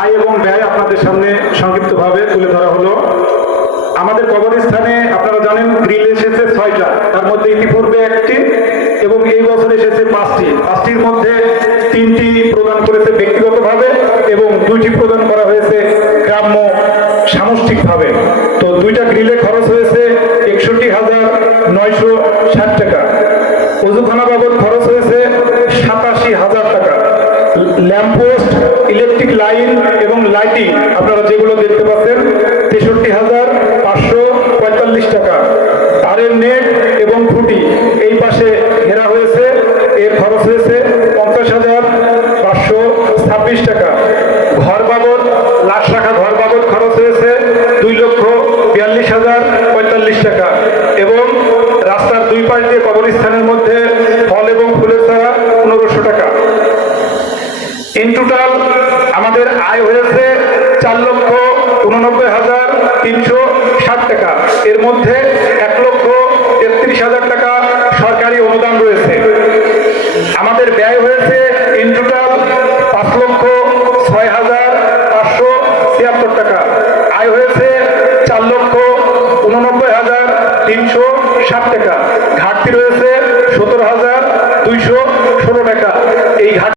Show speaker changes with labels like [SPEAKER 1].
[SPEAKER 1] আয় এবং ব্যয় আপনাদের সামনে সংক্ষিপ্তভাবে তুলে ধরা হলো। আমাদের কবরস্থানে আপনারা জানেন গ্রিল এসেছে ছয়টা। তার মধ্যে ইতিপূর্বে একটি এবং এই বছর এসেছে পাঁচটি। পাঁচটির মধ্যে তিনটি প্রদান করেছে ব্যক্তিগতভাবে এবং দুইটি প্রদান করা হয়েছে গ্রাম্য সামষ্টিকভাবে। তো দুইটা গ্রিলে খরচ হয়েছে একষট্টি হাজার নয়শো ষাট টাকা। অজুখানা বাবদ খরচ হয়েছে ল্যাম্পপোস্ট, ইলেকট্রিক লাইন এবং লাইটিং, আপনারা যেগুলো দেখতে পাচ্ছেন, তেষট্টি হাজার পাঁচশো পঁয়তাল্লিশ টাকা। তারের নেট এবং খুঁটি, এই পাশে ঘেরা হয়েছে, এর খরচ হয়েছে পঞ্চাশ হাজার পাঁচশো ছাব্বিশ টাকা। ঘর বাবদ লাশ রাখা ঘর বাবদ খরচ হয়েছে দুই লক্ষ বিয়াল্লিশ হাজার পঁয়তাল্লিশ টাকা। এবং রাস্তার দুই পাশ দিয়ে কবরস্থানের মধ্যে ইন টোটাল আমাদের আয় হয়েছে চার লক্ষ উননব্বই হাজার তিনশো ষাট টাকা। এর মধ্যে এক লক্ষ তেত্রিশ হাজার টাকা সরকারি অনুদান রয়েছে। আমাদের ব্যয় হয়েছে ইন টোটাল পাঁচ লক্ষ ছয় হাজার পাঁচশো ছিয়াত্তর টাকা। আয় হয়েছে চার লক্ষ উননব্বই হাজার তিনশো ষাট টাকা। ঘাটতি রয়েছে সতেরো হাজার দুইশো